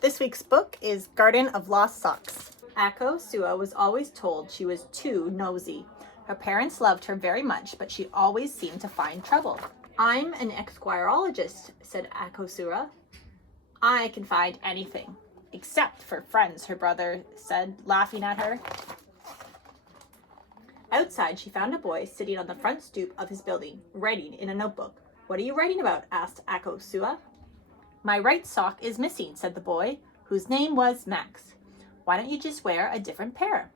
This week's book is Garden of Lost Socks. Ako Sua was always told she was too nosy. Her parents loved her very much, but she always seemed to find trouble. I'm an exquirologist, said Ako Sua. I can find anything, except for friends, her brother said, laughing at her. Outside, she found a boy sitting on the front stoop of his building, writing in a notebook. What are you writing about? Asked Ako Sua. My right sock is missing, said the boy, whose name was Max. Why don't you just wear a different pair?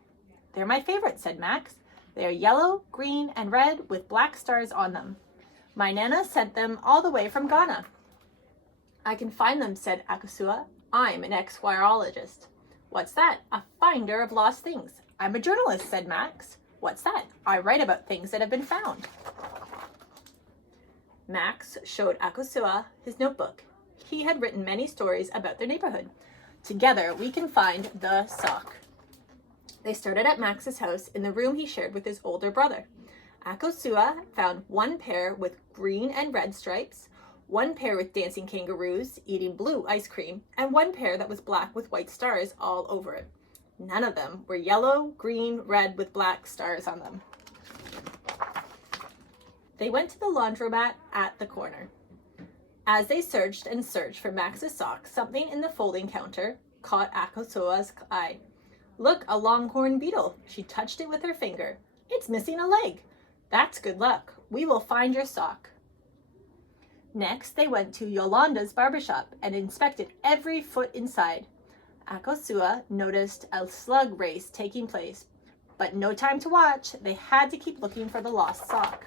They're my favorite, said Max. They are yellow, green, and red with black stars on them. My Nana sent them all the way from Ghana. I can find them, said Ako Sua. I'm an exquirologist. What's that? A finder of lost things. I'm a journalist, said Max. What's that? I write about things that have been found. Max showed Ako Sua his notebook. He had written many stories about their neighborhood. Together, we can find the sock. They started at Max's house in the room he shared with his older brother. Ako Sua found one pair with green and red stripes, one pair with dancing kangaroos eating blue ice cream, and one pair that was black with white stars all over it. None of them were yellow, green, red with black stars on them. They went to the laundromat at the corner. As they searched and searched for Max's sock, something in the folding counter caught Ako Sua's eye. Look, a longhorn beetle. She touched it with her finger. It's missing a leg. That's good luck. We will find your sock. Next, they went to Yolanda's barbershop and inspected every foot inside. Ako Sua noticed a slug race taking place, but no time to watch. They had to keep looking for the lost sock.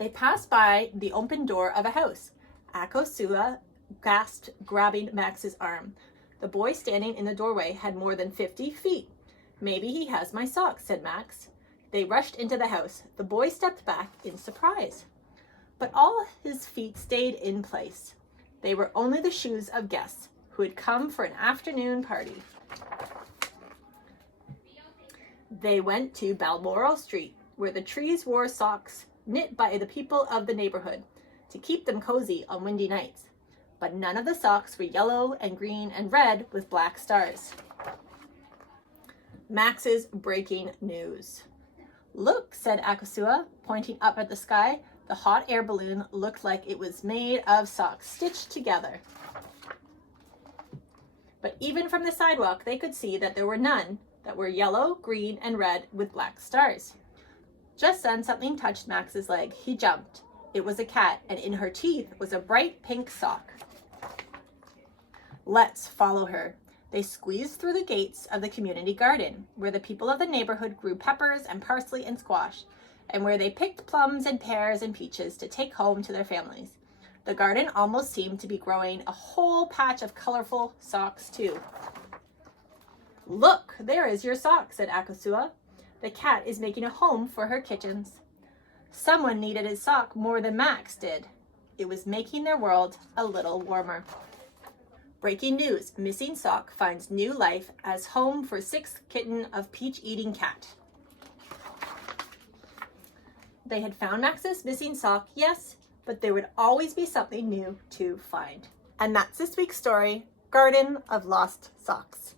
They passed by the open door of a house. Ako Sua gasped, grabbing Max's arm. The boy standing in the doorway had more than 50 feet. Maybe he has my sock, said Max. They rushed into the house. The boy stepped back in surprise. But all his feet stayed in place. They were only the shoes of guests who had come for an afternoon party. They went to Balmoral Street, where the trees wore socks knit by the people of the neighborhood to keep them cozy on windy nights. But none of the socks were yellow and green and red with black stars. Max's breaking news. Look, said Ako Sua, pointing up at the sky. The hot air balloon looked like it was made of socks stitched together. But even from the sidewalk, they could see that there were none that were yellow, green, and red with black stars. Just then, something touched Max's leg. He jumped. It was a cat, and in her teeth was a bright pink sock. Let's follow her. They squeezed through the gates of the community garden, where the people of the neighborhood grew peppers and parsley and squash, and where they picked plums and pears and peaches to take home to their families. The garden almost seemed to be growing a whole patch of colorful socks, too. Look, there is your sock, said Ako Sua. The cat is making a home for her kittens. Someone needed his sock more than Max did. It was making their world a little warmer. Breaking news, missing sock finds new life as home for sixth kitten of peach-eating cat. They had found Max's missing sock, yes, but there would always be something new to find. And that's this week's story, Garden of Lost Socks.